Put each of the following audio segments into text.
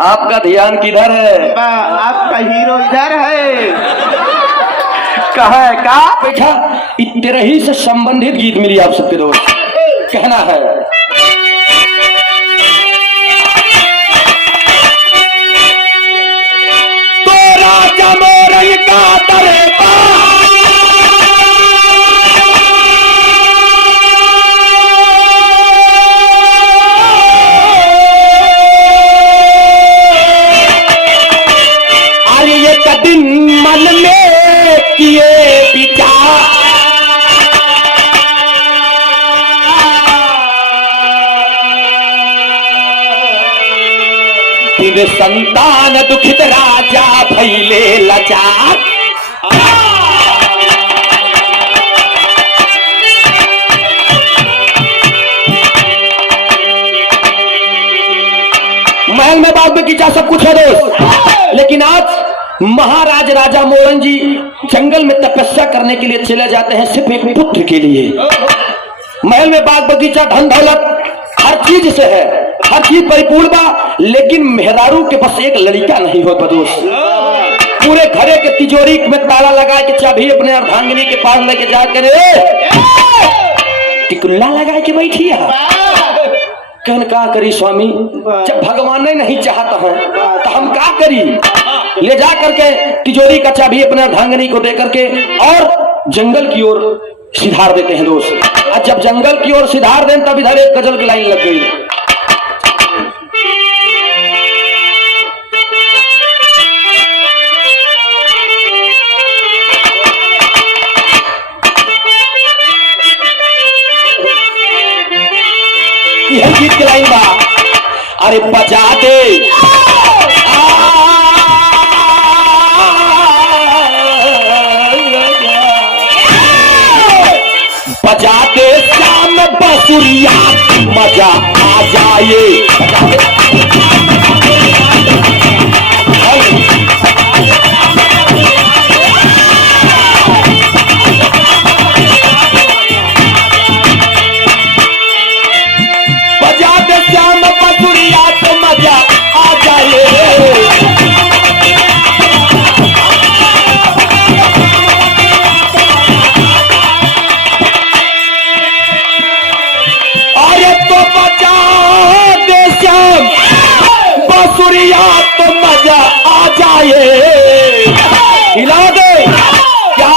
आपका ध्यान किधर है? आपका हीरो इधर है। कहा है का बैठा? तेरे ही से संबंधित गीत मिली आप सबके दोस्त। कहना है तो राजा मोरंग का दरबार मन में किए विचार फिर संतान दुखित राजा भैले लाचार। महल में बाग बगीचा सब कुछ है दोस्त, लेकिन आज महाराज राजा मोरंग जी जंगल में तपस्या करने के लिए चले जाते हैं सिर्फ एक पुत्र के लिए। महल में बाग बगीचा धन दौलत हर चीज से है, हर चीज परिपूर्ण बा, लेकिन मेहरारू के बस एक लड़का नहीं हो दोस्त। पूरे घरे के तिजोरी में ताला लगा के चाबी अपने अर्धांगिनी के पास लेके जाकर टिकुल्ला लगा के बैठी है। कहन का करी स्वामी, जब भगवान ने नहीं चाहता है तो हम क्या करी? ले जा करके तिजोरी का चाबी अपने अर्धांगिनी को दे करके और जंगल की ओर सिधार देते हैं दोस्त। और जब जंगल की ओर सिधार दें तब इधर एक गजल की लाइन लग गई। यह गीत की लाइन बा, अरे बजा दे बजाते शाम बांसुरिया मजा आ जाए। बजाते शाम बांसुरिया तो मजा आ जाए। बांसुरिया तो मजा आ जाए। हिला दे क्या?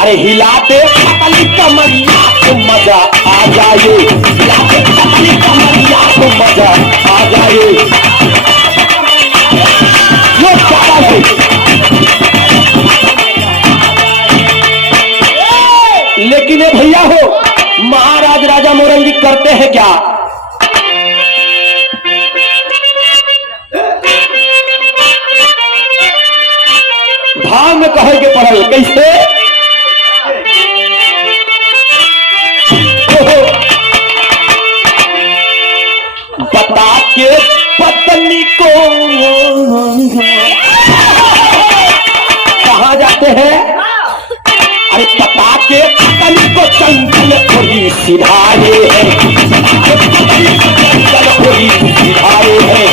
अरे हिला दे पतली कमरिया तो मजा आ जाए। हिला दे पतली कमरिया तो मजा आ जाए। ये ज्यादा है, लेकिन ये भैया हो महाराज राजा मोरंग जी करते हैं क्या? भाव में कहे के पढ़ल कैसे? बता के पत्नी को कहा जाते हैं? अरे बता के पत्नी को जंगल थोड़ी सिधारे है। जंगल थोड़ी सिधारे है।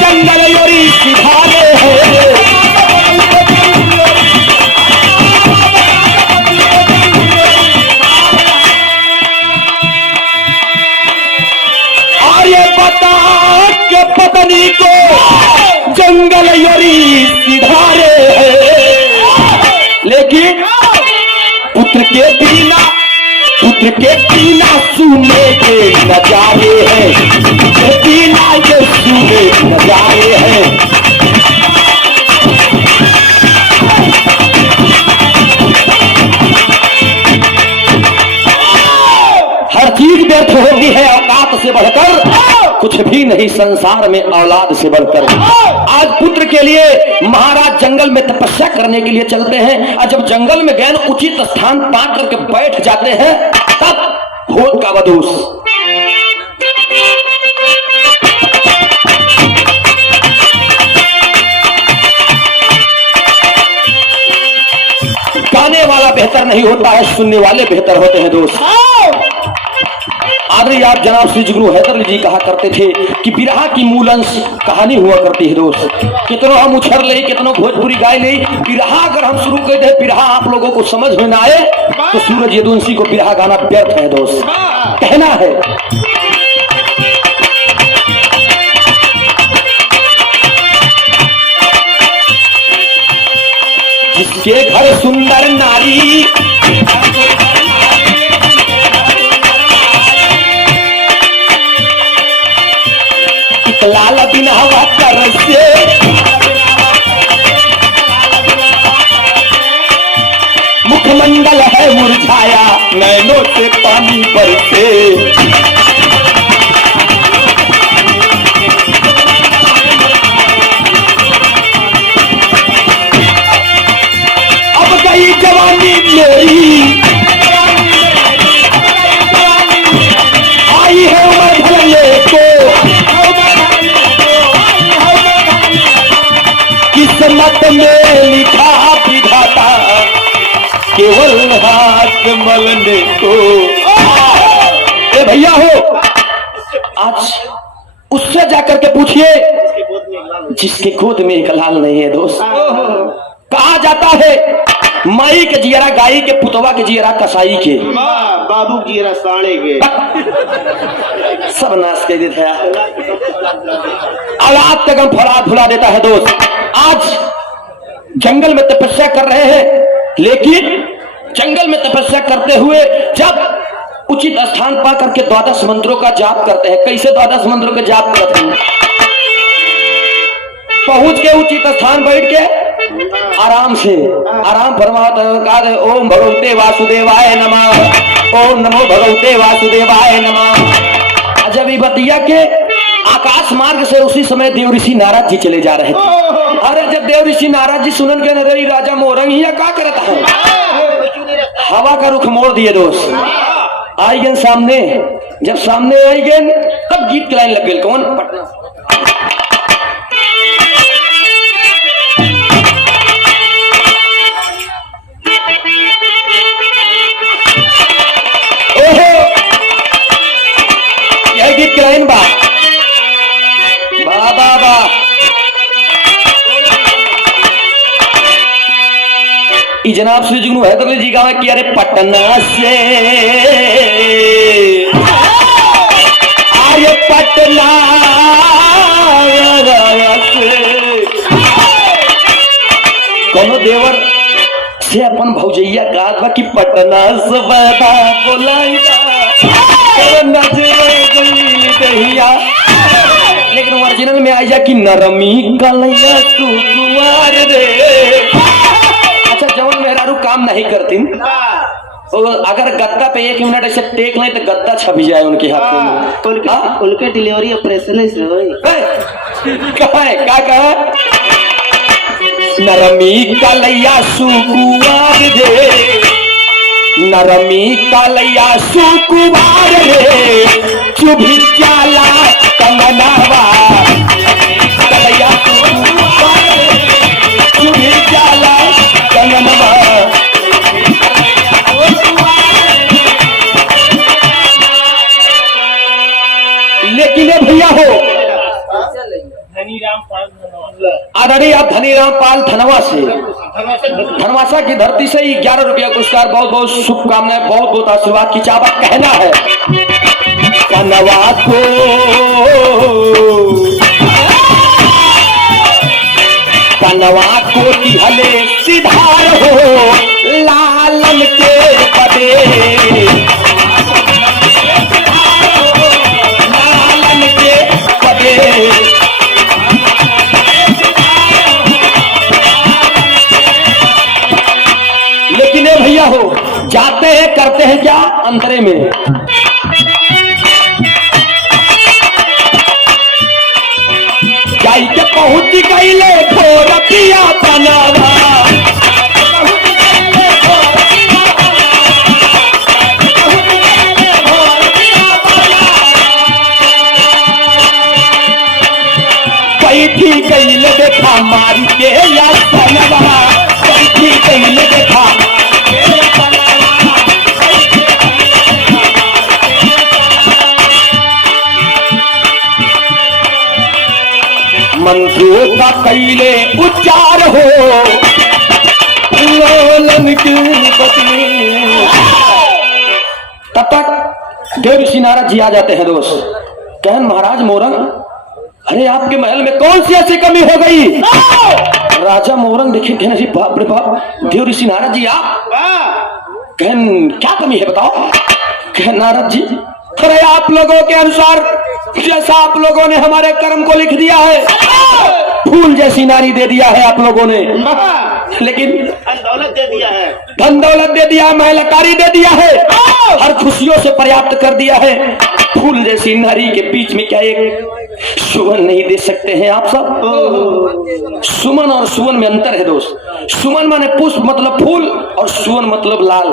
जंगल योरी सिधारे है। और ये बता के पत्नी को जंगल योरी सिधारे है। लेकिन पुत्र के बिना सुने के नजारे हैं। बिना ये सुने नजारे हैं। हर चीज व्यर्थ होती है औकात से बढ़कर, कुछ भी नहीं संसार में औलाद से बढ़कर। आज पुत्र के लिए महाराज जंगल में तपस्या करने के लिए चलते हैं, और जब जंगल में गए उचित स्थान पा करके बैठ जाते हैं तब भूत का बदूस बेहतर नहीं होता है, सुनने वाले बेहतर होते हैं दोस्त। आदरणीय आप जनाब श्री जुगनू हैदर जी कहा करते थे कि बिरहा की मूल अंश कहानी हुआ करती है दोस्त। कितनों हम उछर ले, कितनों भोजपुरी गाय ले, बिरहा अगर हम शुरू कर दे, बिरहा आप लोगों को समझ में ना आए तो सूरज यदुवंशी को बिरहा गाना व्यर्थ है दोस्त। कहना है जिसके घर सुंदर नारी लाल बिनावा कर से मुखमंडल है मुरझाया, नैनों से पानी बरसे। अब गई जवानी मेरी, आई है उम्र ढलने को, किस्मत में लिखा विधाता केवल हाथ मलने को। ए भैया हो, आज उससे जाकर के पूछिए जिसके गोद में एक लाल नहीं है दोस्त। कहा जाता है माई के जियरा गाई के, पुतवा के जियरा कसाई के, बाबू की रसाणे के, सब नाश कर देता है। औलाद का गम फौलाद भुला देता है दोस्त। आज जंगल में तपस्या कर रहे हैं, लेकिन जंगल में तपस्या करते हुए जब उचित स्थान पा करके 12 मंत्रों का जाप करते हैं। कैसे 12 मंत्रों का जाप करते हैं? पहुंच के उचित स्थान बैठ के आराम से आराम फरमाता है, ओम भगवते वासुदेवाय नमः, ओम नमो भगवते वासुदेवाय नमः। जब ये बतिया के आकाश मार्ग से उसी समय देव ऋषि नारद जी चले जा रहे थे। अरे जब देव ऋषि नारद जी सुनन के नजरी राजा मोरंग ही क्या करता है, हवा का रुख मोड़ दिए दोस्त। आई गए सामने, जब सामने आई गए तब गीत की लाइन लग गई। कौन? पटना। ओहो, यह गीत की लाइन बा बा बा। जनाब श्री जुगनू हैदर जी गाँव की, अरे पटना से आए पटना कोनो देवर से अपन भौजैया गात बा कि पटना से बता बोलाइदा नजर गई दहिया, लेकिन ओरिजिनल में आ जा कि नरमी कलैया तू कुंवार रे। अच्छा, जवन मेहरारू काम नहीं करती, अगर गद्दा पे 1 मिनट ऐसे टेक लें तो गद्दा छप जाए उनके हाथ में। उनके डिलीवरी ऑपरेशन से कहा नरमी कलैया सुकुवार रे, नरमी कलैया सुकुवार रे, चुभी जाला कंगनवा कलैया सुकुवार रे, चुभी जाला कंगनवा। लेकिन भैया हो, आदरणीय आप धनीराम पाल धनवा से, धनवासा की धरती से 11 रुपया पुरस्कार, बहुत बहुत शुभकामनाएं, बहुत बहुत आशीर्वाद की चाहत। कहना है धनवा को धनवा को हले सिधार हो लालन के पदे, लालन के पदे। लेकिन ये भैया हो, जाते हैं करते हैं क्या अंतरे में, जाई के पहुंच गईले भोरतिया बनावा, बैठी गईले देखा मारी के या सनवा, बैठी गईले देखा जो का कैले उच्चार हो लोलन की बदले। तब तक देव ऋषि नारद जी आ जाते हैं दोस्त। कहन महाराज मोरंग, अरे आपके महल में कौन सी ऐसी कमी हो गई? राजा मोरंग देखे, कहन अरे बाप रे बाप, देव ऋषि नारद जी आप? कहन क्या कमी है बताओ? कहन नारद जी, अरे आप लोगों के अनुसार जैसा आप लोगों ने हमारे कर्म को लिख दिया है, फूल जैसी नारी दे दिया है आप लोगों ने, लेकिन दौलत दे दिया है, धन दौलत दे दिया, महलकारी दे दिया है, हर खुशियों से पर्याप्त कर दिया है। फूल जैसी नारी के बीच में क्या एक सुमन नहीं दे सकते हैं आप सब? सुमन और सुवन में अंतर है दोस्त। सुमन माने पुष्प मतलब फूल, और सुवन मतलब लाल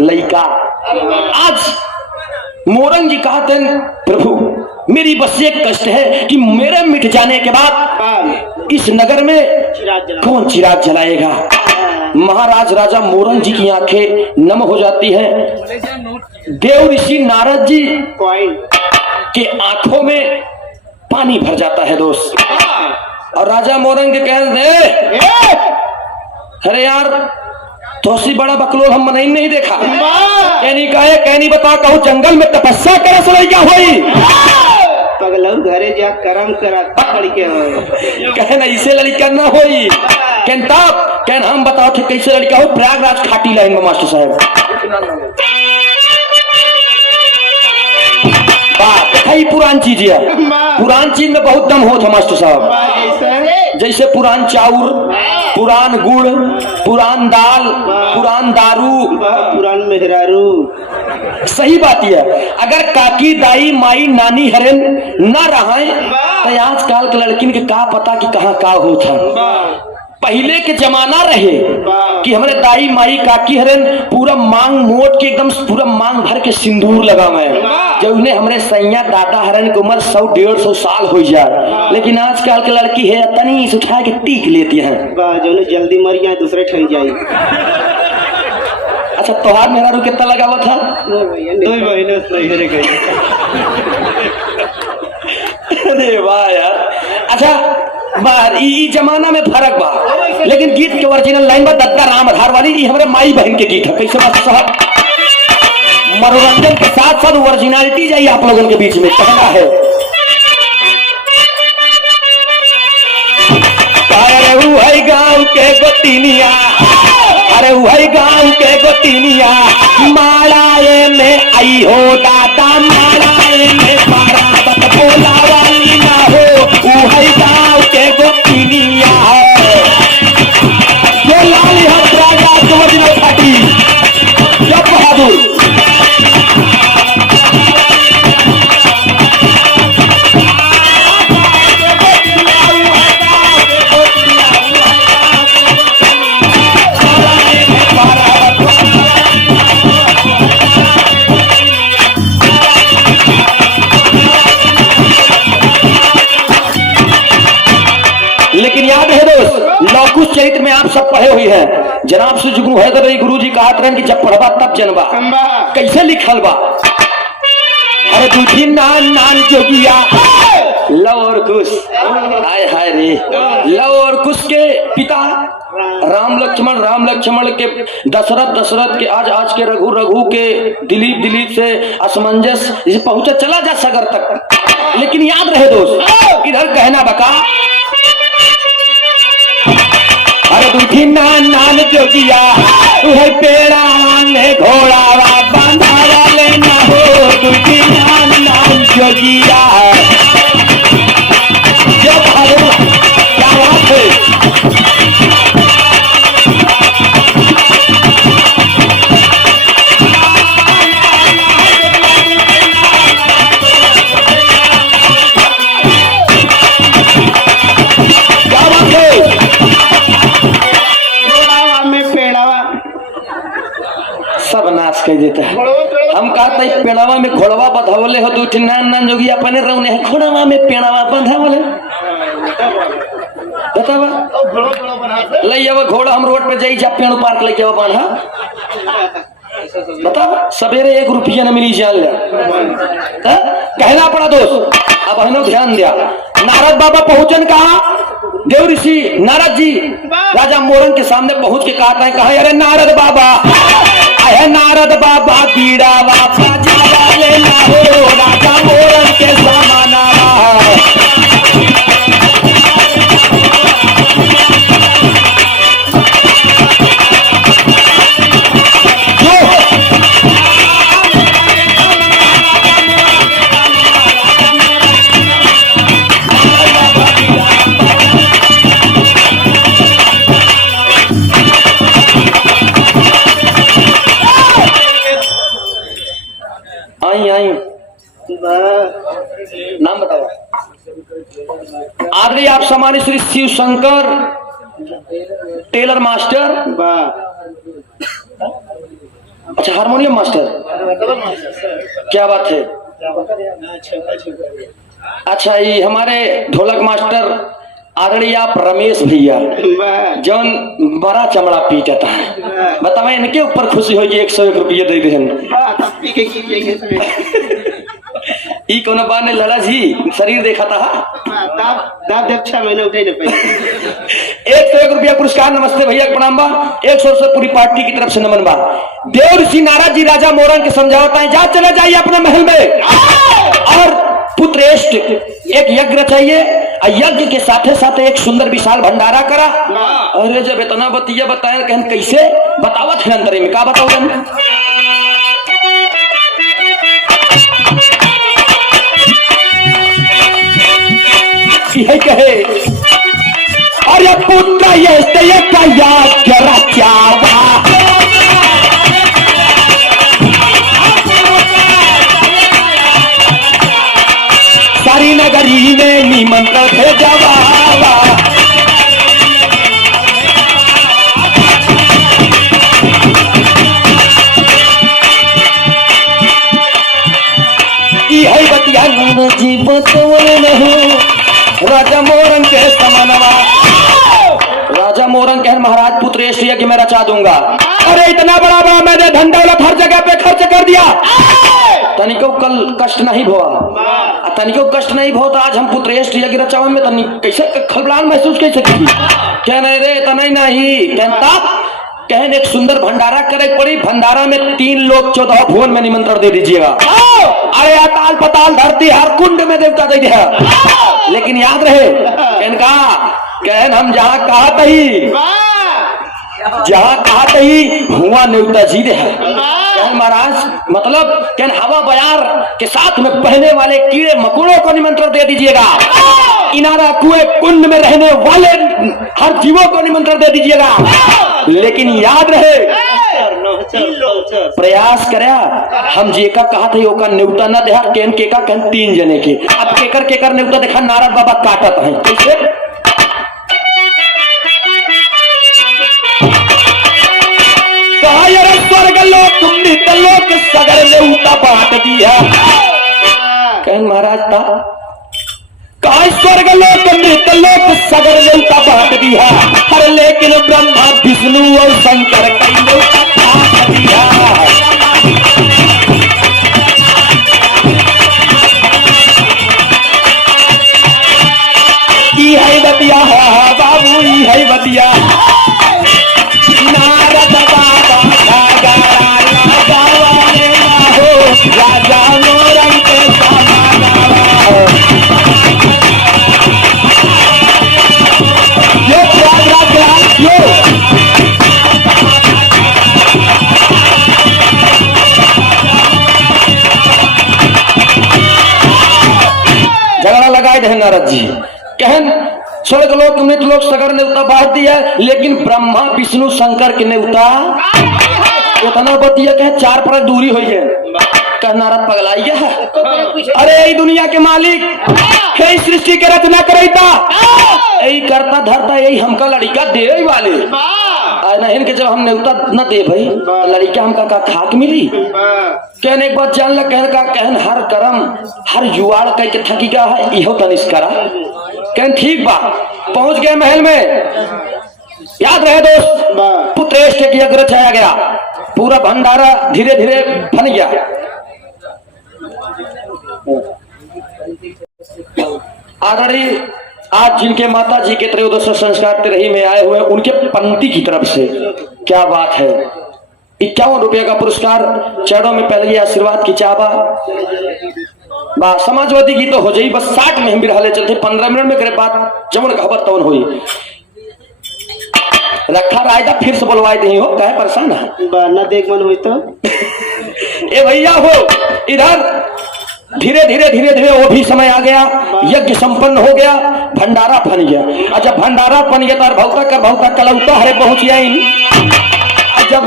लइका। आज मोरंग जी कहते हैं, प्रभु मेरी बस एक कष्ट है कि मेरे मिट जाने के बाद इस नगर में कौन चिराग जलाएगा? महाराज राजा मोरंग जी की आंखें नम हो जाती हैं। देव ऋषि नारद जी के आंखों में पानी भर जाता है दोस्त। और राजा मोरंग के कहते, अरे यार तोसी बड़ा बकलोल हम मनाई नहीं देखा। कहनी कहे, कहनी बता कहूँ जंगल में तपस्या करे सो क्या हुई? पगलऊ घरे जा करम करा पकड़ के हो। कहना इसे लड़का ना होई। कहन तब कहन हम बताओ थे कैसे लड़का हो? प्रयागराज खाटी लाइन में मास्टर साहब। बात पुरान चीज है, पुरान चीज में बहुत दम हो था मास्टर साहब। जैसे पुरान चाउर, पुरान गुड़, पुरान दाल, पुरान दारू, पुरान मेहरारू। सही बात है। अगर काकी दाई माई नानी हरेन न रहे तो आजकल के लड़किन के का पता कि कहाँ का होता। पहले के जमाना रहे कि हमारे दाई माई काकी हरन पूरा मांग मोट के एकदम पूरा मांग भर के सिंदूर लगावे, जब उन्हें हमारे सैया दादा हरन की उम्र 100-150 साल हो जाए। लेकिन आजकल के लड़की है तनी से उठा के टीक लेती है, जो जल्दी मर जाए दूसरे ठन जाए। अच्छा तोहार मेहरारू कितना लगा हुआ था? 2 महीने से गई। अरे वाह यार। अच्छा बार ई जमाना में फर्क बा, लेकिन गीत के ओरिजिनल लाइन बा दत्ता राम आधार वाली, ये हमारे माई बहन के गीत है। कैसे बात साहब? मनोरंजन के साथ साथ ओरिजिनलिटी चाहिए आप लोगों के बीच में। कहना है अरे वही गाँव के गोतिनिया, अरे वही गाँव के गोतिनिया, मालाए में आई हो दादा, मालाए में बारात बोला वाली ना हो, वही गाँव के गोतिनिया है। ये लाली हथ राजा समझना खाटी जब बहादुर। लेकिन याद है दोस्त, लौकुश चरित्र में आप सब पढ़े हुए हैं। जनाब से जुगनू हैदर अली गुरु जी कहा कि जब पढ़बा तब जनबा। कैसे लिखल बा? अरे दूधी नान नान जोगिया लव और कुश, हाय हाय रे। लव और कुश के पिता राम लक्ष्मण के दशरथ के आज के रघु के दिलीप से असमंजस पहुंचा चला जा सगर तक। लेकिन याद रहे दोस्त, इधर कहना बका, अरे दूधी नान नान जोगिया वह पेड़ा में घोड़ा बांधा वाले ना हो, दूधी नान नान जोगिया। जब क्या बात है? सब नाश कर देता है। हम कहते हैं पेड़वा में घोड़वा बंधावले हो, दूठी नान नान जोगी अपने रौने है घोड़वा में पेड़वा बंधावले। बतावा लइया घोड़ा हम रोड पे जाई जा पेड़ पार्क लेके बांधा, बताओ सवेरे 1 रुपया न मिली जान ले। कहना पड़ा दोस्त। अब हमें ध्यान दिया, नारद बाबा पहुंचन कहा देव ऋषि नारद जी राजा मोरंग के सामने पहुंच के कहता है, कहा अरे नारद बाबा, अरे नारद बाबा बीड़ा बाबा जावा लेना हो राजा मोरंग के समाना। नाम बताओ। आदरणीय आप सम्मानित श्री शिव शंकर टेलर मास्टर। अच्छा, हारमोनियम मास्टर, क्या बात है। अच्छा, ये हमारे ढोलक मास्टर आदरणीय आप रमेश भैया, जौन बड़ा चमड़ा पीटता है। बताओ इनके ऊपर खुशी होगी 101 रुपये दे दें। ई कोनो बार ने लड़ा जी शरीर देखा था। 101 रुपया पुरस्कार। नमस्ते भैया, प्रणाम बा। 100 से पूरी पार्टी की तरफ से नमन बा। देव ऋषि नारद जी राजा मोरंग के समझाता है, जा चले जाइए अपने महल में और पुत्रेष्ट एक यज्ञ चाहिए। यज्ञ के साथे साथे एक सुंदर विशाल भंडारा करा। अरे जब इतना बतिया बताया, कहन कैसे बतावत है अंतरे में, का बताओ यही कहे, अरे पुत्र ये सारी नगरी में निमंत्रण थे जवाबा। यही बतिया जी बतौले नहीं राजा मोरंग के समनवा। राजा मोरंग कह, महाराज पुत्रेष्ट यज्ञ मैं रचा दूंगा। अरे इतना बड़ा मैंने धन दौलत हर जगह पे खर्च कर दिया, तनिको कल कष्ट नहीं भोआ, तनिको कष्ट नहीं भो, तो आज हम पुत्रेष्ट यज्ञ रचाओ में तनिक कैसे खलबलान महसूस कैसे की। क्या नहीं रे, इतना नहीं कहता, कहन एक सुंदर भंडारा करे पड़ी। भंडारा में 3 लोग 14 भुवन में निमंत्रण दे दीजिएगा। अरे अताल पताल धरती हर कुंड में देवता दे दिया। लेकिन याद रहे कहन हम जहाँ कहा ही हुआ नेवता जी दे है महाराज। मतलब कहन हवा बयार के साथ में पहने वाले कीड़े मकोड़ों को निमंत्रण दे दीजिएगा। किनारा कुएं कुंड में रहने वाले हर जीवों को निमंत्रण दे दीजिएगा। लेकिन याद रहे, प्रयास करया हम जे का कहा थे ओका नेवता न देहा। केन के का कहन 3 जने के। अब केकर नेवता देखा नारद बाबा काटत है कैसे। कहा यार स्वर्ग लोक मृत लोक सगर नेवता बांट दिया। कहन महाराज था कहा स्वर्ग लोक मृत लोक सगर नेवता बांट दिया। हर लेकिन ब्रह्मा विष्णु और शंकर कई नेवता बांट दिया। है बतिया बाबू, है बतिया नारद बाबा हो राजा मोरंग के समाना। झगड़ा लगाए थे नारद जी। कहन स्वर्ग लोक मृत लोक सगर नेवता बांट दिया, लेकिन ब्रह्मा विष्णु शंकर के नेवता इतना बतिया कहे 4 पर दूरी हो गए। कह नारद पगलाई है। अरे यही दुनिया के मालिक यही सृष्टि के रचना करता, यही करता धरता, यही हमका लड़का दे वाले नहीं के जब हम नेवता न दे भाई लड़का हमका का खाक मिली। कहने एक बात जान लग कहन हर कर्म हर जुआड़ कह के थकी का है इहो तनिष करा। कहन ठीक बा। पहुंच गए महल में। याद रहे दोस्त, पुत्रेष्ट के यज्ञ रचाया गया। पूरा भंडारा धीरे धीरे बन गया। आदरणीय आज जिनके माता जी के त्रयोदश संस्कार तिरही में आए हुए उनके पंक्ति की तरफ से क्या बात है। 51 रुपये का पुरस्कार, चरणों में पहले आशीर्वाद की चाबा। बा समाजवादी गीत तो हो जाई, बस 60 में हम भी रहले चलते, 15 मिनट में करे बात जमन खबर तवन हुई। रखा रायदा फिर से बोलवाए नहीं हो, काहे परेशान है ना देख मन हुई तो ए भैया हो इधर। धीरे धीरे वो भी समय आ गया, यज्ञ संपन्न हो गया, भंडारा बन गया। अच्छा भंडारा बन गया तो भौता कलौता हरे पहुंच गई। जब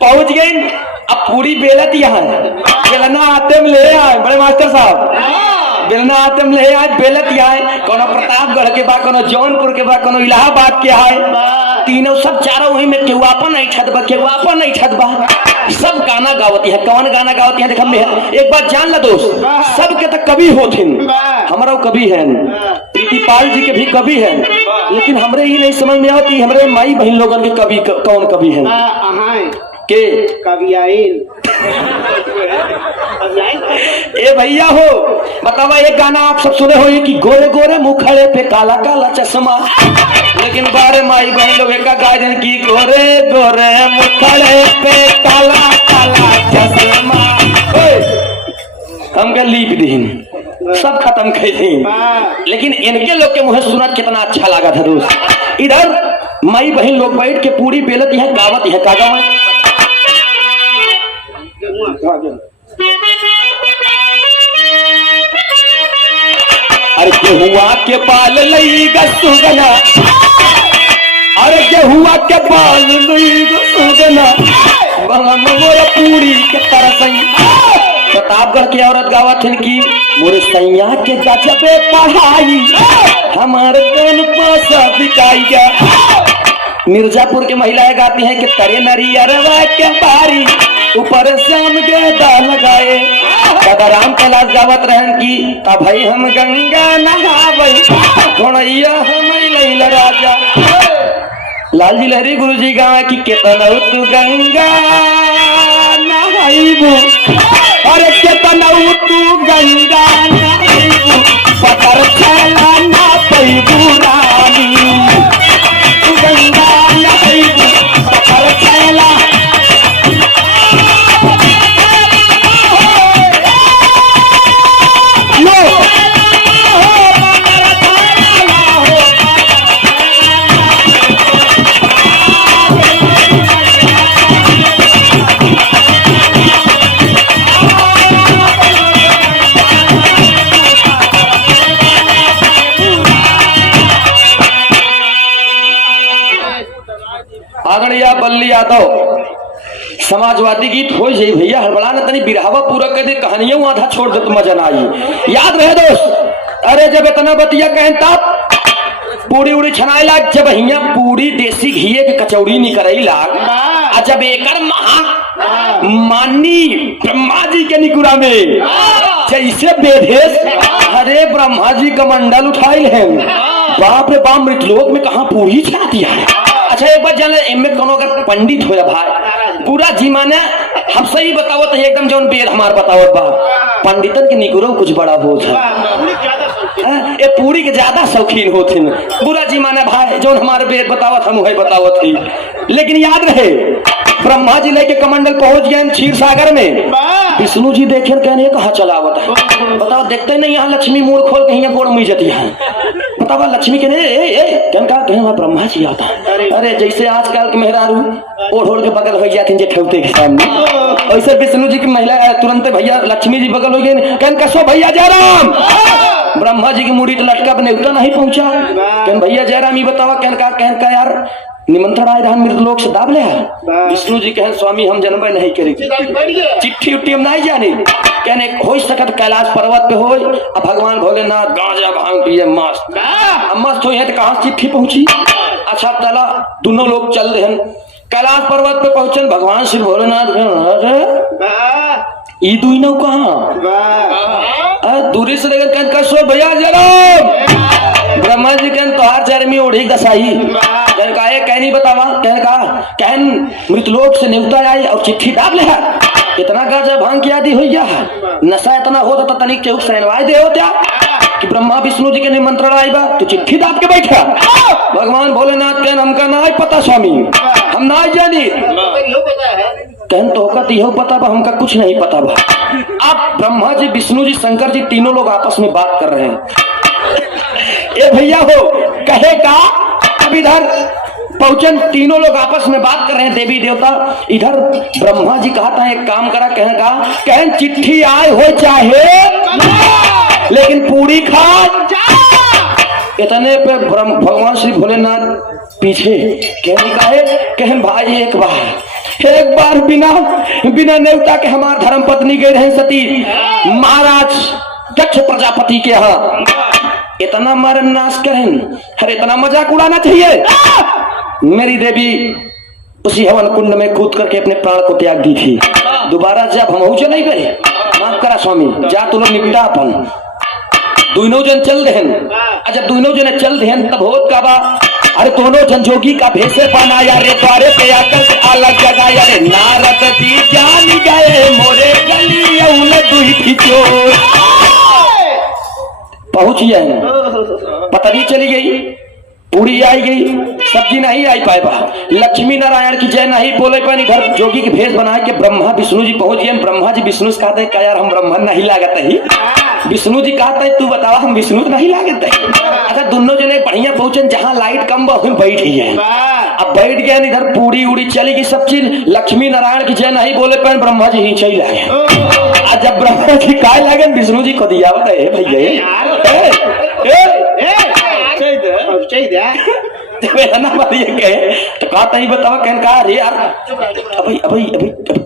पहुंच गई, अब पूरी बेलत यहाँ बेलना आते में ले आए बड़े मास्टर साहब, बेलना आते में ले आए बेलत यहाँ, कोनो प्रतापगढ़ के बा, कोनो जौनपुर के बा, कोनो इलाहाबाद के है, तीनों सब चारों वही में केहुआपन नहीं छत बा, केहुआपन नहीं छत बा, सब गाना गावती है। कौन गाना गावती है देखा में एक बात जान ला दोस्त, सबके तो कवि होथिन, हमारा कवि है, प्रीतिपाल जी के भी कवि है, लेकिन हमरे ही नहीं समझ में आती हमरे माई बहन लोगन के कवि कौन कवि है के कवि आइन। ए भैया हो बतावा, एक गाना आप सब सुने हो कि गोरे गोरे मुखड़े पे काला काला चश्मा, लेकिन बारे माई बहन लोग का गायन की गोरे गोरे मुखड़े पे काला काला चश्मा, हम का लीप दीन सब खत्म कर दी। लेकिन इनके लोग के मुँह सुना कितना अच्छा लगा था दोस्त। इधर माई बहन लोग बैठ के पूरी बेलत यह गावत है, का गावत अरे गेहुआ के पाल लई गसुगना, अरे गेहुआ के पाल लई गसुगना, बंगम मोर पूरी के तरसई। प्रतापगढ़ की औरत गावत है कि मोरे सैया के गजबे पढ़ाई, हमारे कौन पासा बिकाई गया। मिर्जापुर की महिलाएं गाती हैं कि तरे नरियरवा के बारी, ऊपर शाम गेंदा लगाए। राम कैलाश गावत रहन की तब भाई हम गंगा नहावई, घोड़ैया हम लैला राजा। लालजी लहरी गुरु जी गावे की केतना तू गंगा नहाइबू, अरे केतना तू गंगा नहाइबू, पतर चला ना पैबू रानी, तू गंगा नहाइबू पतर चला। आगड़िया बल्ली यादव समाजवादी गीत हो जाई भैया, हड़बड़ा न तनी बिरहावा पूरा कर दे, कहानियों आधा छोड़ दे तो मजा ना आई। याद रहे दोस्त, अरे जब इतना बतिया कहें तब पूरी उड़ी छनाए लाग, जब हिया पूरी देसी घी के कचौड़ी नहीं करई लाग, जब एकर मानी ब्रह्मा जी के निकुरा में जैसे बेधेश, अरे ब्रह्मा जी कमंडल उठाइल है, बाप रे बाप मृतलोक में कहा पूरी छाती है। अच्छा एक बार जान इनमें कोनो अगर पंडित हो भाई पूरा जीमाना हम सही बताओ तो एकदम जौन बेद हमार बताओ बा, पंडितन के निकुरो कुछ बड़ा हो ये पूरी के ज्यादा शौकीन होते पूरा जीमाना भाई जौन हमारे बेद बतावत हम वही बतावत थी। लेकिन याद रहे ब्रह्मा जी लेके कमंडल पहुंच गए क्षीर सागर में, विष्णु जी देखे कहने कहा चलावत है, बताओ देखते नहीं यहाँ लक्ष्मी मुड़ खोल के गोड़ मुई जाती है, बताओ लक्ष्मी के कहीं वहाँ ब्रह्मा जी आता है। अरे जैसे आजकल के मेहरारू ओढ़ ओढ़ के बगल हो जाती है ठेवते के सामने, वैसे विष्णु जी की महिला तुरंत भैया लक्ष्मी जी बगल हो गए, कहन कसो भैया जयराम, ब्रह्मा जी की मुड़ी तो लटका बने उतना नहीं पहुंचा, कहन भैया जयराम ही बतावा, कहन का यार निमंत्रण आए रहा मृतलोक से दाब ले। विष्णु जी कहन स्वामी हम जन्म नहीं करेंगे, चिट्ठी उट्ठी हम नहीं जाने, कहने हो सकत कैलाश पर्वत पे हो, अब भगवान भोलेनाथ गांजा भांग पिए मस्त मस्त हो तो कहाँ चिट्ठी पहुंची। अच्छा तला दोनों लोग चल रहे हैं, कैलाश पर्वत पे पहुंचे, भगवान श्री भोलेनाथ ई दुनो कहाँ दूरी से लेकर कहन कसो भैया जरा ब्रह्मा जी कहन तोहार जरमी ओढ़ी दसाई, कहन का नहीं बतावा, कहन मृतलोक से न्योता आई और चिट्ठी डाल ले, इतना गाजा भांग की आदि हो गया है, नशा इतना होता तो तनिक चौक सहनवाई दे होता कि ब्रह्मा विष्णु जी के निमंत्रण आई बा तो चिट्ठी दाब के बैठा। भगवान भोलेनाथ कहन हमका ना पता स्वामी, हम ना जानी कहन तो यह पता बा, हमका कुछ नहीं पता बा। अब ब्रह्मा जी विष्णु जी शंकर जी तीनों लोग आपस में बात कर रहे हैं। ए भैया हो कहेगा अब इधर पहुंचन, तीनों लोग आपस में बात कर रहे हैं देवी देवता। इधर ब्रह्मा जी कहता है एक काम करा, कहेगा कहन चिट्ठी आए हो चाहे लेकिन पूरी खा। इतने पे भगवान श्री भोलेनाथ पीछे कहने का है कहन भाई एक बार बिना नेवता के हमार धर्म पत्नी गए रहे सती महाराज दक्ष प्रजापति के यहाँ, इतना मरण नाश करें। अरे इतना मजाक उड़ाना चाहिए। मेरी देवी उसी हवन कुंड में कूद करके अपने प्राण को त्याग दी थी। दोबारा जब हम चल नहीं गए, माफ करा स्वामी, जा तू लोग निपटा अपन दोनों जन चल देहन। जब दोनों जन चल देहन तब होत का बा, अरे दोनों जन जोगी का भेसे बनाया रे द्वारे पे आकर अलग जगाया रे नारद जी जान गए मोरे गली दुई थी चोर। पहुंच गए, पतली चली गई, पूरी आई गई, सब्जी नहीं आई पाए बा। लक्ष्मी नारायण की जय नहीं बोले पान। इधर जोगी के भेष बना के ब्रह्मा विष्णु जी पहुंच गए। ब्रह्मा जी विष्णु से कहते का यार हम ब्रह्मन नहीं लागत ही। विष्णु जी कहते तू बतावा हम विष्णु नहीं लागत है। अच्छा दोनों जने बढ़िया पहुंचे, जहाँ लाइट कम बा बैठ गई है। अब बैठ गए, इधर पूरी उड़ी चली गई सब चीज। लक्ष्मी नारायण की जय नहीं बोले पान, ब्रह्मा जी ही चल लागे। जब ब्रह्मा जी काय लागे विष्णु जी को दिया बताए भैया तो कहता ही बतावा कहन का अरे यार अभी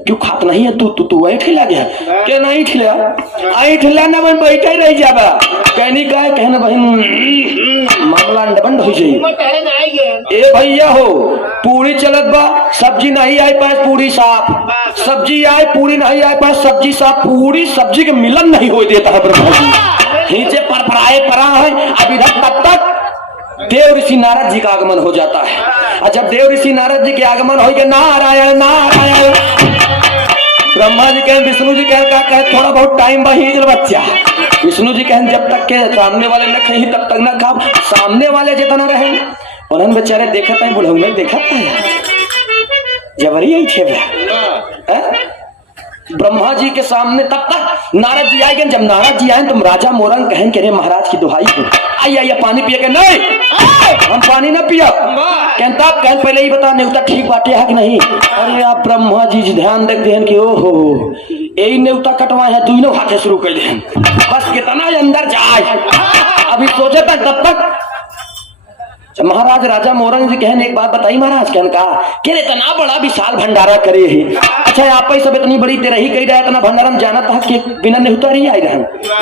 क्यों खात नहीं है तू वही ठिला गया क्या नहीं ठिला आई ठिला ना बन बैठे रह जाबा कहनी का कहना बहन मामला बंद हो जाए। ए भैया हो पूरी चलत बा, सब्जी नहीं आई पास पूरी साफ, सब्जी आई पूरी नहीं आई पास सब्जी साफ, पूरी सब्जी के मिलन नहीं हो देता है ब्रह्मा जी नीचे परपराए पड़ा है। अब इधर तब तक देव ऋषि नारद जी का आगमन हो जाता है। और जब देव ऋषि नारद जी के आगमन हो गया नारायण नारायण, ब्रह्मा जी कहें विष्णु जी कहे थोड़ा बहुत टाइम बहीज बच्चा। विष्णु जी कहें जब तक के सामने वाले न कहीं तब तक न खा, सामने वाले जितना रहे उन्होंने बेचारे देखा था बुढ़ऊ में देखा था जबरी यही थे। ब्रह्मा जी के सामने तब तक नारद जी आएंगे। जब नारद जी आए तो राजा मोरंग कहें कि महाराज की दुहाई को आइए पानी पिए के नहीं हम पानी ना पिया कहता कह पहले ही बता नेवता ठीक बाटे है कि नहीं। अरे आप ब्रह्मा जी ध्यान देखते हैं कि ओहो यही नेवता कटवाए हैं दोनों हाथे शुरू कर दे बस कितना अंदर जाए। अभी सोचे तक तब तक महाराज राजा मोरंग जी कहने एक बात बताई महाराज कहन का कि इतना बड़ा विशाल भंडारा करे ही। अच्छा आप ही सब इतनी बड़ी तेरही कही रहा इतना भंडारा हम जाना था कि बिना नेवतारी आए रहे।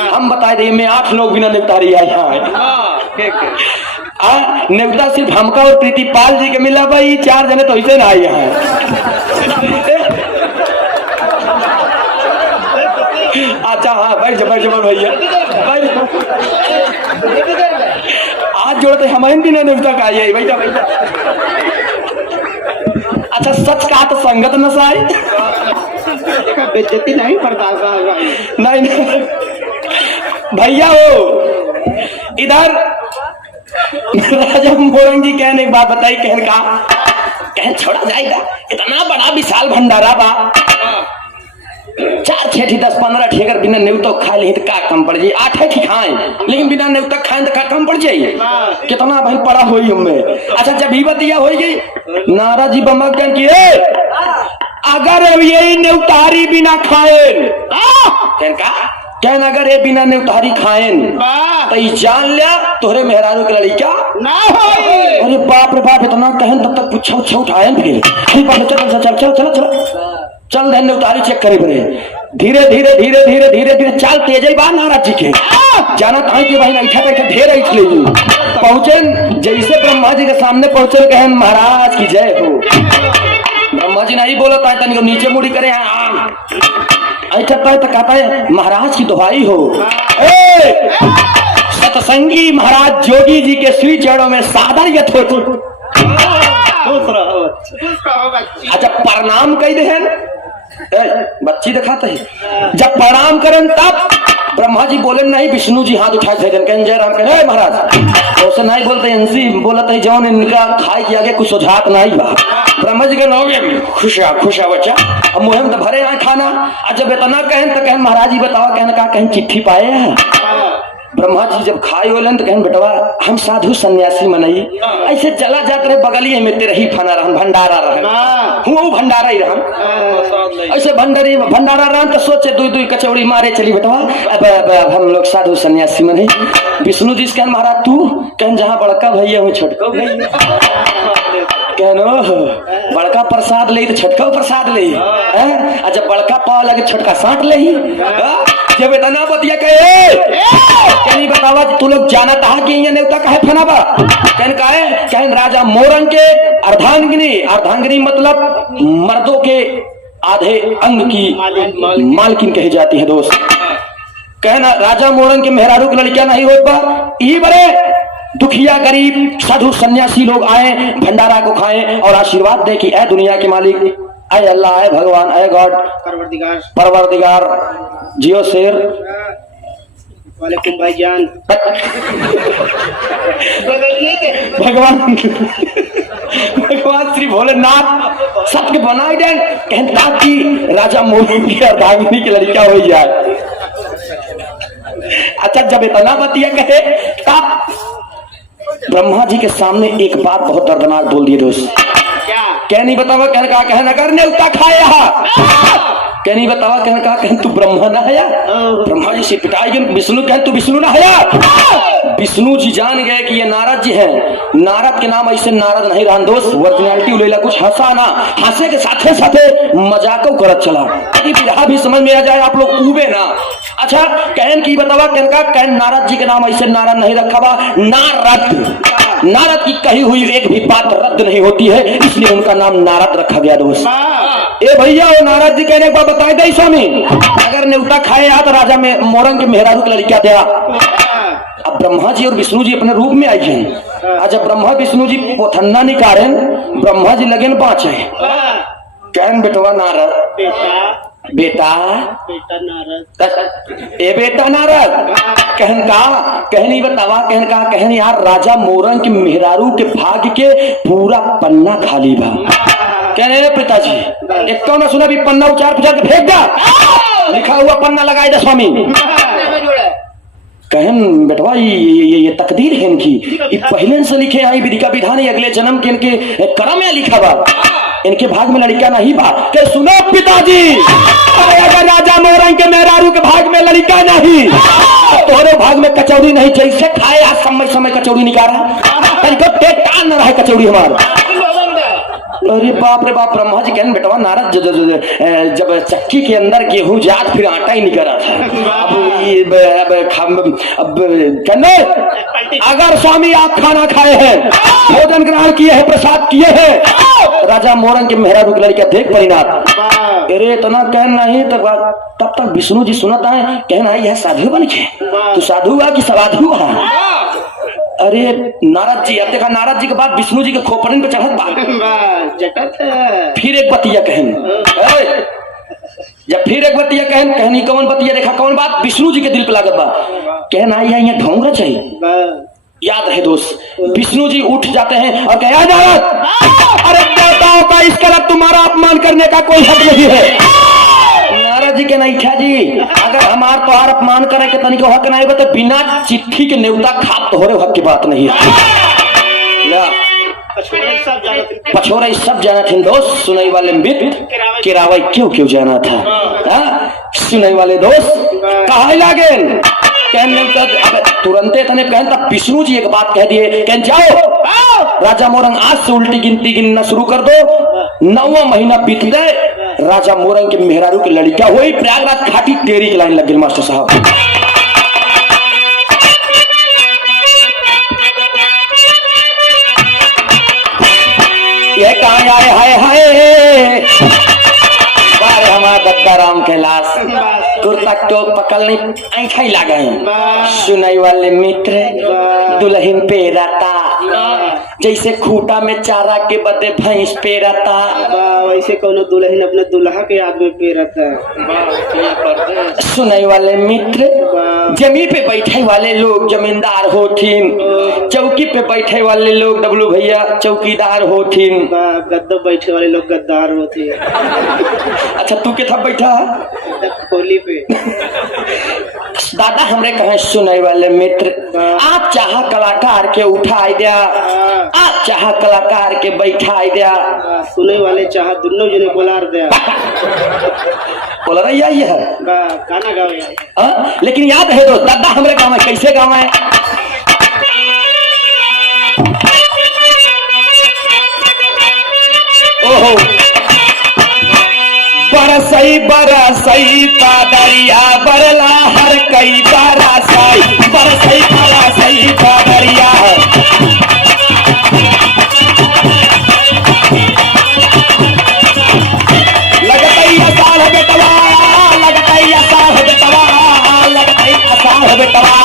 हम बताए दे मैं 8 लोग बिना नेवतारी आए यहाँ नेवता सिर्फ हमका और प्रीतिपाल जी के मिला भाई 4 जने तो ऐसे ना आए यहाँ। अच्छा हाँ भाई जबर भैया आज जोड़ते हमारे भी नेवता का आई बैठा बैठा। अच्छा सच कहा तो संगत न साई बेइज्जती नहीं पड़ता नहीं भैया हो। इधर राजा मोरंग जी कहने एक बात बताई कहन का कहन छोड़ा जाएगा इतना बड़ा विशाल भंडारा बा 4 6 10 15 अगर बिना नेवता खा ली तो का कम पड़ जाए। 8 खाए लेकिन बिना नेवता खाए तो का कम पड़ जाए कितना भाई पड़ा हो हमें। अच्छा जब ही बतिया हो गई नाराज जी बमक गन की अगर यही नेवतारी बिना खाए कहन अगर ये बिना नेवतारी खाएन तो जान लिया तोहरे मेहरारू के लड़का ना हो। अरे बाप रे बाप इतना कहन तब तक पूछा उठाए चल धन्य उतारी चेक करे बड़े धीरे धीरे धीरे धीरे धीरे धीरे चल तेज बा नाराज जी के जाना था कि भाई बैठा बैठा ढेर ऐठ ले पहुंचे। जैसे ब्रह्मा जी के सामने पहुंचे कहन महाराज की जय हो। ब्रह्मा जी नहीं बोलता है तनिको नीचे मुड़ी करे ऐसा तो कहता है महाराज की दुहाई हो। सतसंगी महाराज जोगी जी के श्री चरणों में सादर यथोचित अच्छा प्रणाम कही दे बच्ची दिखाते है। जब प्रणाम करन तब ब्रह्मा जी बोले नहीं, विष्णु जी हाथ उठाए थे जय राम कहे महाराज ऐसे नहीं बोलते, इनसी बोलते है जौन इनका खाए के आगे कुछ सुझात नहीं बा। ब्रह्मा जी के नौ खुश बच्चा अब मुहिम तो भरे आए खाना। और जब इतना कहन तो कहन महाराज जी बताओ कहन का कहीं चिट्ठी पाए हैं। ब्रह्मा जी जब खाए होलन तो कहन बेटवा हम साधु सन्यासी मनई ऐसे चला जाते रहे बगलिए में तेरे ही फना रहन भंडारा रहन हूँ भंडारा ही रहन ऐसे भंडारा रहन तो सोचे दुई दुई कचौड़ी मारे चली बेटवा अब हम लोग साधु सन्यासी मनई। विष्णु जी से कहन महाराज तू कहन जहाँ बड़का भैया हूँ छोटका भैया कहनो बड़का प्रसाद ले तो छोटका प्रसाद ले जब बड़का पाव लगे छोटका साट ले जब इतना बतिया कहे बतावा तू लोग जाना था कि ये नेवता काहे फनाबा कहन काहे कहन राजा मोरंग के अर्धांगिनी मतलब मर्दों के आधे अंग की मालकिन कही जाती है दोस्त। कहना राजा मोरंग के मेहरारू की लड़कियां नहीं हो पा यही बड़े दुखिया गरीब साधु सन्यासी लोग आए भंडारा को खाएं और आशीर्वाद दे कि ऐ दुनिया के मालिक ऐ अल्लाह ऐ भगवान ऐ गॉड परवरदिगार जियो शेर वालेकुम भाईजान भगवान श्री भोलेनाथ सबके बनाए दें कहता कि राजा मोरंग की अर्धांगिनी की लड़कियां हो जाए। अच्छा जब इतना बतिया कहे तब ब्रह्मा जी के सामने एक बात बहुत दर्दनाक बोल दिए दोस्त। क्या नहीं बतावा कहने का कहना कर नेवता खाया क्या नहीं बतावा कहने का कहन तू ब्रह्मा ना है ब्रह्मा जी से पिटाई विष्णु कहन तू विष्णु ना है। विष्णु जी जान गए कि ये नारद जी हैं। नारद के नाम ऐसे नारद नहीं रहा दोस्त ओरिजिनलिटी लेला कुछ हंसा ना हंसे के साथे साथे मजाको करत चला ताकि विधा भी समझ में आ जाए आप लोग उबे ना। अच्छा कहन की बतावा कहन का कहन नारद जी के नाम ऐसे नारद नहीं रखा बा नारद की कही हुई एक भी बात रद्द नहीं होती है इसलिए उनका नाम नारद रखा गया दोस्त। ए भैया वो नारद जी कहने को बताए दे स्वामी अगर नेवता खाए तो राजा में मोरंग के मेहरारू की लड़कियां दिया। अब ब्रह्मा जी और विष्णु जी अपने रूप में आई हैं। जब ब्रह्मा विष्णु जी पोथन्ना निकाले ब्रह्मा जी लगन बाँचे कहन बेटवा नारद बेटा नारद ए बेटा नारद कहन का कहनी बतावा कहन का कहन यार राजा मोरंग के मेहरारू के भाग्य के पूरा पन्ना खाली बा। कहने पिताजी एक तो ना सुना भी पन्ना उचार फेंक दा लिखा हुआ पन्ना लगाए दे स्वामी। कहन बेटवा ये तकदीर है इनकी ये पहले से लिखे आई विधि का विधान है अगले जन्म के इनके कर्म में लिखा बा इनके भाग में लड़कियां नहीं बा के सुनो पिताजी अगर राजा मोरंग के मेहरारू के भाग में लड़का नहीं तोरे भाग में कचौड़ी नहीं जैसे खाए आज समय समय कचौड़ी निकाला टान न रहे कचौड़ी हमारा। अरे बाप रे बाप ब्रह्मा जी कहने बेटवा नारद जब चक्की के अंदर गेहूं जात फिर आटा ही निकल रहा था। अब कहने अगर स्वामी आप खाना खाए हैं भोजन ग्रहण किए हैं प्रसाद किए हैं राजा मोरंग के मेहरारू की लड़कियां देख परिणाम अरे इतना कहन नहीं तब तक विष्णु जी सुनता है कहना यह साधु बन के तू साधु हुआ कि सवाधु हुआ। अरे नारद जी अब देखा नारद जी के बाद विष्णु जी के खोपड़न पे चढ़त बा फिर एक बतिया कहन जब फिर एक बतिया कहन कहनी कौन बतिया देखा कौन बात विष्णु जी के दिल पे लागत बा कहना यहाँ ढोंग चाहिए याद रहे दोस्त। विष्णु जी उठ जाते हैं और कहे नारद अरे देवताओं का इस तरह तुम्हारा अपमान करने का कोई हक नहीं है। नारद जी के नहीं था जी अगर हमार तोहार अपमान करे के तनिक हक नहीं तो बिना चिट्ठी के नेवता खाप तो हो रहे हक की बात नहीं है। पछोरे सब जाना थे दोस्त सुनाई वाले मित किरावई क्यों क्यों जाना था सुनाई वाले दोस्त कहा लागे तुरंते तने कहन तब विष्णु जी एक बात कह दिए कहन जाओ राजा मोरंग आज से उल्टी गिनती गिनना शुरू कर दो 9वां महीना बीत गए राजा मोरंग के मेहरारू की लड़कियां हुई प्रयागराज घाटी तेरी की लाइन लग गई मास्टर साहब। यह कहाँ आए हाय हाय बारे हमारा दत्ता राम कैलाश कुर्ता तो पकड़ नहीं ऐठा ही लगा सुनाई वाले मित्र दुल्हन पे राता जैसे खूटा में चारा के बदे भैंस पेरता, वैसे कोनो दुल्हन अपने दुल्हा के याद में पेरता। सुनने वाले मित्र, जमीन पे बैठे वाले लोग जमींदार होथिन, चौकी पे बैठे वाले लोग डब्लू भैया चौकीदार होथिन, गद्दो बैठे वाले लोग गद्दार होते। अच्छा तू के था बैठा खोली पे दादा हमरे कहे सुनने वाले मित्र, आप चाह कलाकार के उठाई दिया, आप चाह कलाकार के बैठाई दिया, सुने वाले चाह दोनों जने बोलार दिया। बोल रही है गाना गाओ लेकिन याद है दोस्त दादा हमरे गाँव में कैसे गाँव है। ओहो बरसई बरसई पादरिया बरला हर कई बरसई बरसई बरसई पादरिया लगतई असाढ़ बेटवा लगतई असाढ़ बेटवा लगतई असाढ़ बेटवा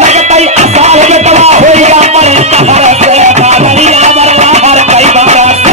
लगतई असाढ़ बेटवा होइया पर कहर से पादरिया बरला हर कई बरस।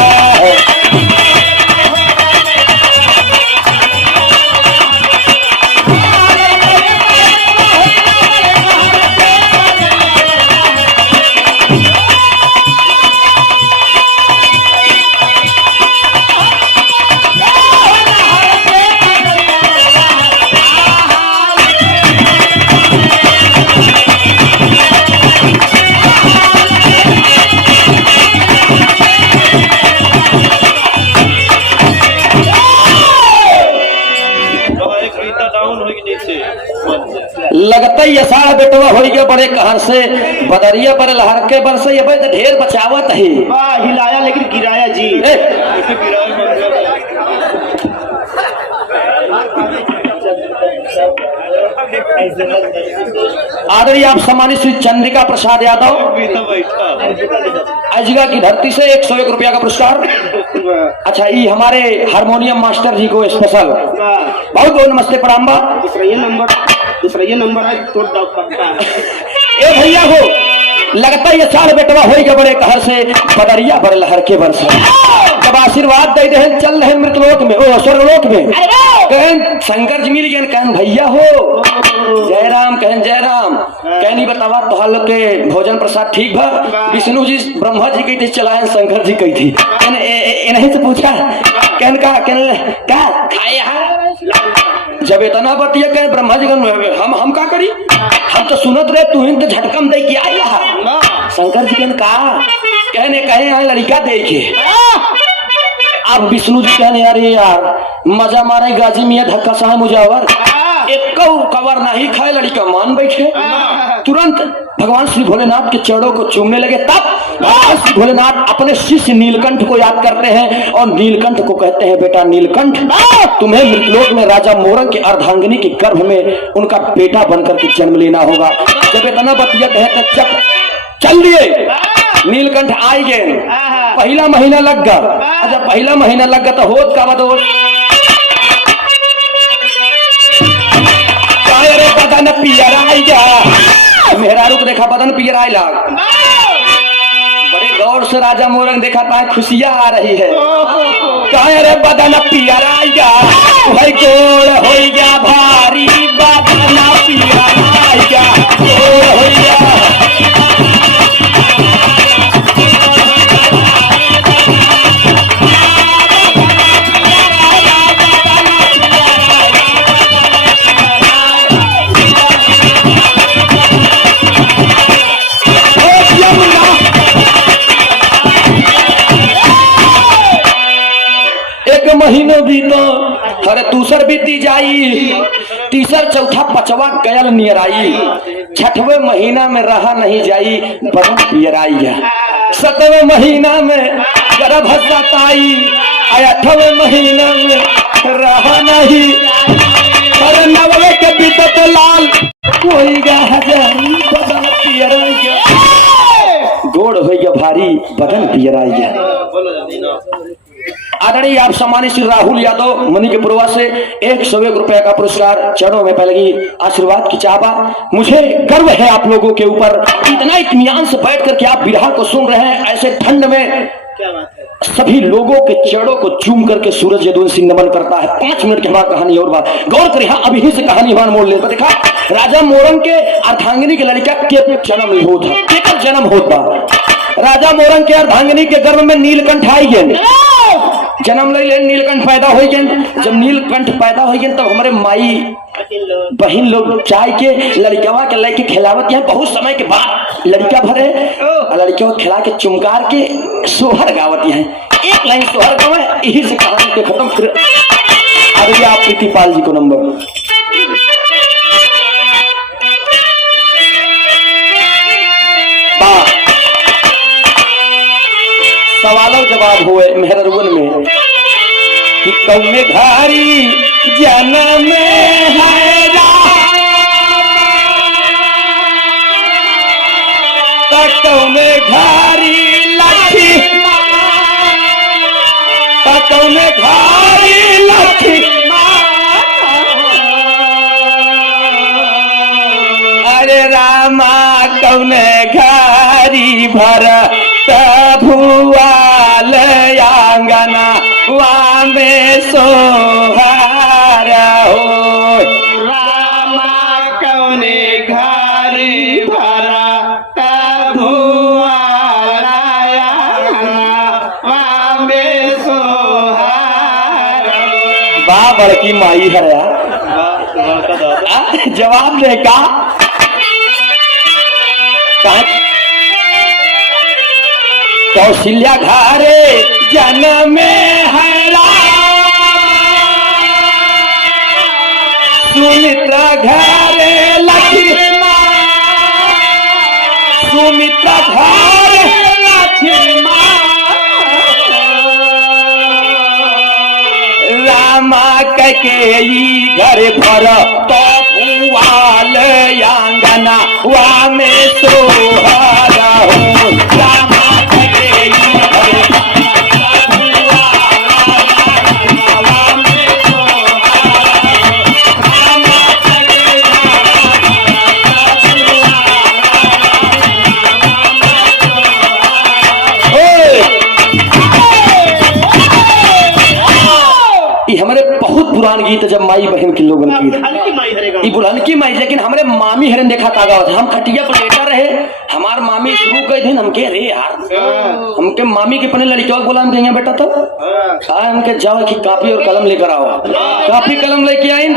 लगता ही असाढ़ बेटवा हो गया बड़े कहर से बदरिया पर लहर के बरसे अब तो ढेर बचावत है। हिलाया लेकिन गिराया जी। आदरणीय आप सम्मानित श्री चंद्रिका प्रसाद यादव अजगा की धरती से 101 रुपया का पुरस्कार। अच्छा ये हमारे हारमोनियम मास्टर जी को स्पेशल बहुत बहुत नमस्ते प्रणाम। दूसरा ये नंबर है तो ए भैया हो लगता ये साल बेटवा हो गए बड़े कहर से बदरिया बड़ लहर के बरस जब आशीर्वाद दे रहे चल रहे मृतलोक में ओ स्वर्गलोक में कहन शंकर जी मिल गए कहन भैया हो जयराम कहन जयराम कहनी बतावा तोहार लोग के भोजन प्रसाद ठीक भा विष्णु जी ब्रह्मा जी कही थी चलाए शंकर जी कही थी इन्हीं से पूछा कहन का खाए जब इतना बतिया कहे ब्रह्मा जी हम का करी हम तो सुनत रहे तू तो झटकम दे के आई शंकर जी कहने कहे लड़का देखे अब विष्णु जी कहने अरे यार मजा मारे गाजी मियाँ धक्का सा मुजावर एक कवर नहीं खाए लड़का मान बैठे तुरंत भगवान श्री भोलेनाथ के चरणों को चूमने लगे। तब भगवान श्री भोलेनाथ अपने शिष्य नीलकंठ को याद करते हैं और नीलकंठ को कहते हैं बेटा नीलकंठ तुम्हें मृतलोक में राजा मोरंग की अर्धांगिनी के गर्भ में उनका बेटा बनकर के जन्म लेना होगा। जब इतना बतिया कहे तो चल दिए नीलकंठ आई गए। पहला महीना लग गया। जब पहला महीना लग गया तो होत का बदोल बदन पियर आई गया। मेहरा रुक देखा बदन पियर आई लाग बड़े गौर से राजा मोरंग देखा पाए खुशियां आ रही है। कहे रे बदन पियर आई गया भाई गोड़ हो गया भारी बदन पियर आई गया गोड़ हो गया। महीनों बीतो हरे दूसर बीती जाई तीसर चौथा पचवा गयल नियराई छठवें महीना में रहा नहीं जाई बदन पियराई। सतवें महीना में गर्भ सताई 8वें महीना में रहा नहीं हरे 9वें के बीतत लाल कोई हजारी बदन पियराई गोड़ हो गया भारी बदन पियराई। आदरणीय आप सम्मानित श्री राहुल यादव मनी के पूर्वा से 101 रुपए का पुरस्कार चरणों में पहले ही आशीर्वाद की चाहता। मुझे गर्व है आप लोगों के ऊपर, इतना इत्मीनान से बैठ करके आप बिरहा को सुन रहे हैं ऐसे ठंड में। क्या बात है। सभी लोगों के चरणों को चूम करके सूरज यदुवंशी सिंह नमन करता है। 5 मिनट के बाद कहानी और बात गौर करिए। हाँ, अभी से कहानी मान मोड़ लेता। देखा राजा मोरंग के अर्धांगिनी के लड़का के जन्म नहीं होता, केकर जन्म होता। राजा मोरंग के अर्धांगिनी के गर्भ में नीलकंठ आई गए, जन्म ले नीलकंठ पैदा हो गए। जब नीलकंठ पैदा हो गए तब हमारे माई बहन लोग चाय के लड़कवा के लेके खिलावत है। बहुत समय के बाद लड़का भरे और लड़कियों खिला के चुमकार के सोहर गावत है। एक लाइन सोहर गावे, यही से कहानी के खत्म। फिर आगे आप प्रीतिपाल जी को नंबर। सवालों जवाब हुए मेहरवन में कि कौने घारी जन्म है कौने घारी लक्ष्मी, कौने घारी लक्ष्मी। अरे रामा कौने घारी भर भुआल आंगना वामे सोहार हो। रामा कौने घारी भरा भुआला वामे सोहार। बा बड़की माई है यार, जवाब दे का कौशल्या घारे जन्म है सुमित्रा घारे लक्ष्मी, सुमित्रा घारे लक्ष्मी। रामा ककेई घर भर तो भुआल आंगना वामे सोहरा हो। रामा हमारे बहुत पुरान गीत जब माई बहन के लोगन की बुढ़ानकी माई, लेकिन हमारे मामी हरन देखा तागा होता। हम खटिया पर लेटा रहे, हमार मामी शुरू कर थे। हमके अरे यार हमके मामी के पने लड़कियों बोला हम कहेंगे बेटा तब हमके जाओ कि कापी और कलम लेकर आओ। कापी कलम लेके आई।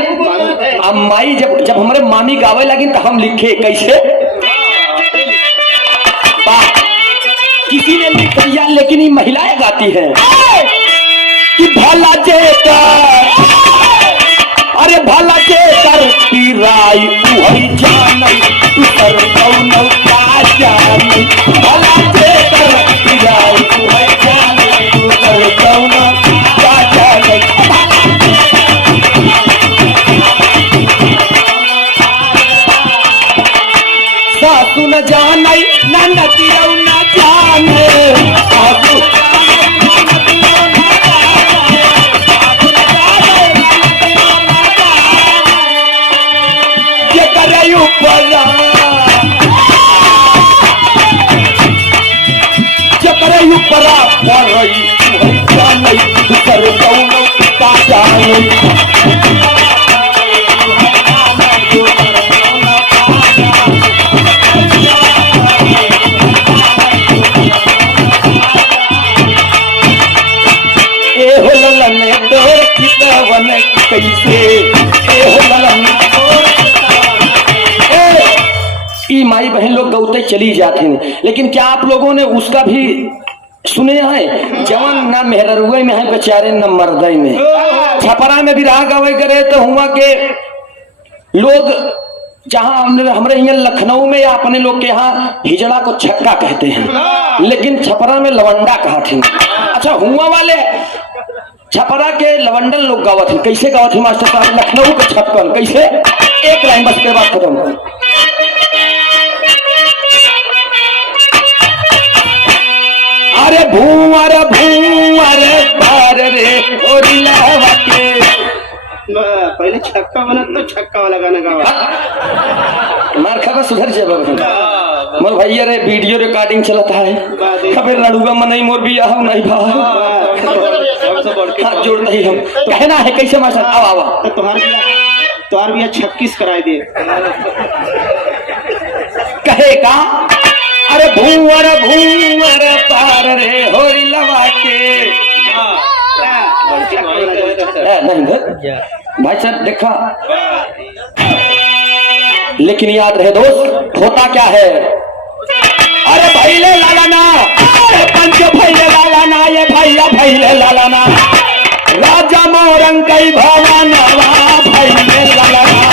अब माई जब हमारे मामी गावे लगी तो हम लिखे कैसे, किसी ने लिख दिया लेकिन ये महिलाएं गाती है कि भला जेकर, अरे भला जेकर पीराई उहई जानई तू कर कौनो का जानी। भला जेकर पीराई उहई जानई तू कर कौनो का जानी। सासू न जानई ननदियो न जाने, सासू परा पड़ई जानई तू कर कौनो का जानी। ए हो ललन डोर चितवन कैसे, ए हो ललन ई माई बहन लोग गौते चली जाते हैं। लेकिन क्या आप लोगों ने उसका भी सुने हैं? जवन न मेहररुए में है बेचारे न मर्दई में। छपरा में भी रहा गवे करे तो हुआ के लोग जहाँ हमारे यहाँ लखनऊ में या अपने लोग के यहाँ हिजड़ा को छक्का कहते हैं, लेकिन छपरा में लवंडा कहते हैं। अच्छा, हुआ वाले छपरा के लवंडन लोग गावत है। कैसे गावत है मास्टर साहब? लखनऊ के छक्कन कैसे? एक लाइन बस के बाद खत्म। अरे भूवर भूवर पर रे पहले छक्का बना तो छक्का वाला गाना गावा। मार खबर सुधर जाए मोर भैया रे वीडियो रिकॉर्डिंग चलता है खबर लड़ूगा मन नहीं मोर भी आह नहीं भाव हाथ जोड़ नहीं हम कहना है कैसे मास्टर आवा आवा तो तुम्हार भी 26 कराए दे कहे का अरे भूवर भूवर पार रे होरी लवा के नहीं भाई साहब देखा लेकिन याद रहे दोस्त होता क्या है अरे भैले लालाना पंच भैले लालाना ये भैया भैले लालाना राजा मोरंग कई भवानवा भैले लालाना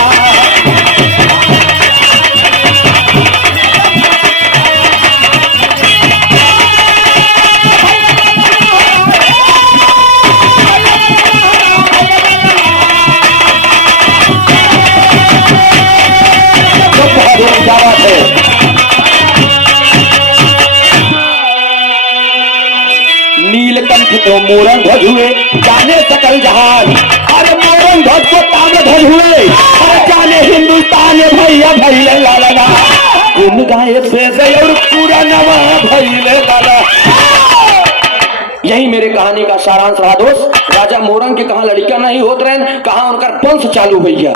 नीलकंठ तो मोरंग ध्वज हुए जाने सकल जहान अरे मोरंग ध्वज को ताम्र ध्वज हुए अरे जाने हिंदुस्तान भैया भैले लाला गुन गाए पेद और पूरा नवा भैले लाला। यही मेरे कहानी का सारांश रहा दोस्त। राजा मोरंग के कहा लड़कियां नहीं होत रहे कहा उनका वंश चालू भैया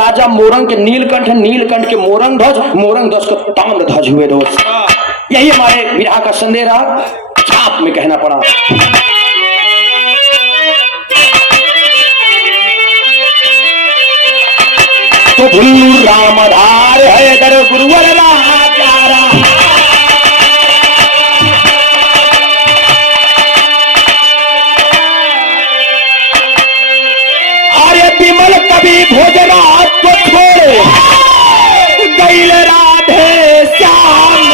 राजा मोरंग के नीलकंठ नीलकंठ के मोरंग ध्वज को ताम्र ध्वज हुए दोस्त। यही हमारे विरह का संदेह रहा छाप में कहना पड़ा। तो भुल्लू रामधार है दर गुरुवर राजारा आर्य विमल कवि भोजराज को छोड़े गैल राधे श्याम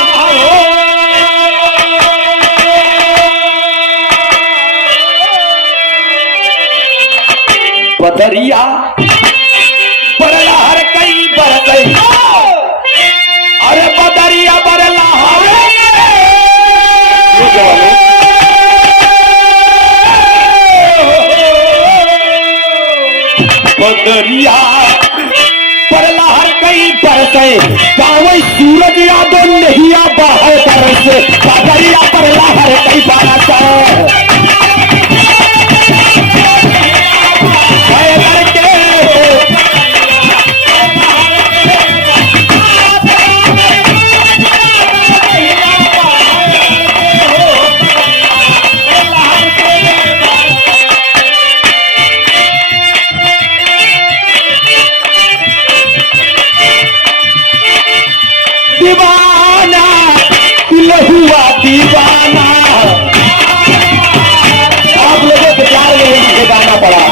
बदरिया बरलहर कई बरसई अरे बदरिया बरलहर बदरिया बरलहर कई बरसई गाँव सूरज यादव नहीं बाहर बरसे बदरिया बरलहर कई बरसई दीवाना दिल हुआ दीवाना आप लोगों को प्यार में गाना पड़ा